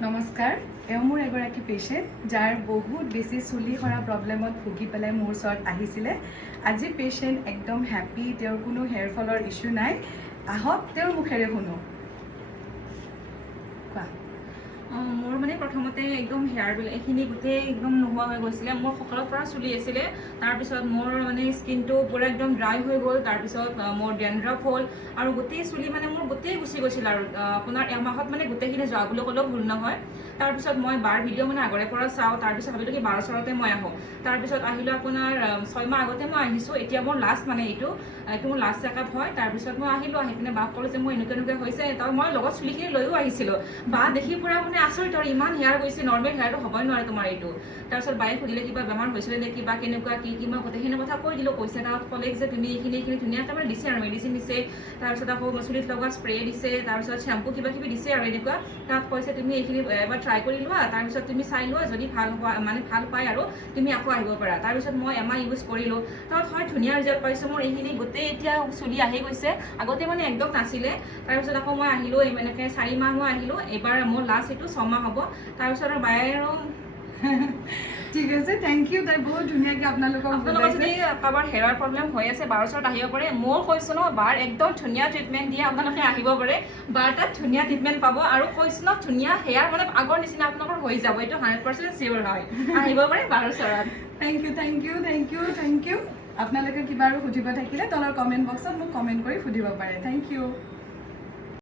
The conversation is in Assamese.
নমস্কাৰ, এওঁ মোৰ এগৰাকী পেচেণ্ট যাৰ বহুত বেছি চুলি সৰা প্ৰব্লেমত ভুগি পেলাই মোৰ ওচৰত আহিছিলে। আজি পেচেণ্ট একদম হেপ্পী, তেওঁৰ কোনো হেয়াৰ ফলৰ ইছ্যু নাই। আহক তেওঁৰ মুখেৰে শুনো। কোৱা। মোৰ মানে প্ৰথমতে একদম হেয়াৰবিলাক এইখিনি গোটেই একদম নোহোৱা হৈ গৈছিলে। মোৰ কঁকালৰ পৰা চুলি আছিলে, তাৰপিছত মোৰ মানে স্কিনটো পূৰা একদম ড্ৰাই হৈ গ'ল। তাৰপিছত মোৰ ডেণ্ড্ৰাফ হ'ল আৰু গোটেই চুলি মানে মোৰ গোটেই গুচি গৈছিল আৰু আপোনাৰ এমাহত মানে গোটেইখিনি যোৱা বুলি ক'লেও ভুল নহয়। তাৰপিছত মই বাৰ ভিডিঅ' মানে আগৰে পৰা চাওঁ, তাৰপিছত ভাবিলোঁ কি 12 চৰতে মই আহোঁ। তাৰপিছত আহিলোঁ আপোনাৰ 6 মাহ আগতে মই আহিছোঁ। এতিয়া মোৰ লাষ্ট মানে এইটো মোৰ লাষ্ট চেকআপ হয়। তাৰপিছত মই আহিলোঁ, আহি পিনে বাক ক'লোঁ যে মোৰ এনেকুৱা হৈছে। তাৰ মই লগত চুলিখিনি লৈও আহিছিলোঁ। বা দেখি পুৰা মানে আচৰিত আৰু ইমান হেয়াৰ গৈছে, নৰ্মেল হেয়াৰটো হ'বই নোৱাৰে তোমাৰ এইটো। তাৰপিছত বায়ে সুধিলে কিবা বেমাৰ হৈছিলে নেকি বা কেনেকুৱা কি মই গোটেইখিনি কথা কৈ দিলোঁ। কৈছে তাত ক'লে যে তুমি এইখিনি ধুনীয়াকৈ মানে দিছে আৰু মেডিচিন দিছে। তাৰপিছত আকৌ চুলিত লগা স্প্ৰে দিছে, তাৰপিছত শ্বেম্পু কিবা কিবি দিছে আৰু এনেকুৱা। তাত কৈছে তুমি এইখিনি এবাৰ ট্ৰাই কৰি লোৱা, তাৰপিছত তুমি চাই লোৱা, যদি ভাল পায় আৰু তুমি আকৌ আহিব পাৰা। তাৰপিছত মই এমাহ ইউজ কৰিলোঁ, তাত হয় ধুনীয়া ৰিজাল্ট পাইছোঁ। মোৰ এইখিনি গোটেই এতিয়া চুলি আহি গৈছে, আগতে মানে একদম নাছিলে। তাৰপিছত আকৌ মই আহিলোঁ, এনেকৈ 4 মাহ মই আহিলোঁ। এইবাৰ মোৰ লাষ্ট এইটো 6 মাহ হ'ব। তাৰপিছত আৰু বায়ে আৰু ঠিক আছে, থেংক ইউ। তাই বহুত ধুনীয়াকৈ আপোনালোকক যদি কাৰোবাৰ হেয়াৰ প্ৰব্লেম হৈ আছে, বাৰ ওচৰত আহিব পাৰে। মই কৈছোঁ ন, বাৰ একদম ধুনীয়া ট্ৰিটমেণ্ট দিয়ে, আপোনালোকে আহিব পাৰে। বাৰ তাত ধুনীয়া ট্ৰিটমেণ্ট পাব আৰু কৈছোঁ ন, ধুনীয়া হেয়াৰ মানে আগৰ নিচিনা আপোনালোকৰ হৈ যাব। এইটো 100% চিয়'ৰ হয়। আহিব পাৰে বাৰ ওচৰত। Thank you. আপোনালোকে কিবা আৰু সুধিব থাকিলে তলৰ কমেণ্ট বক্সত মোক কমেণ্ট কৰি সুধিব পাৰে। Thank U.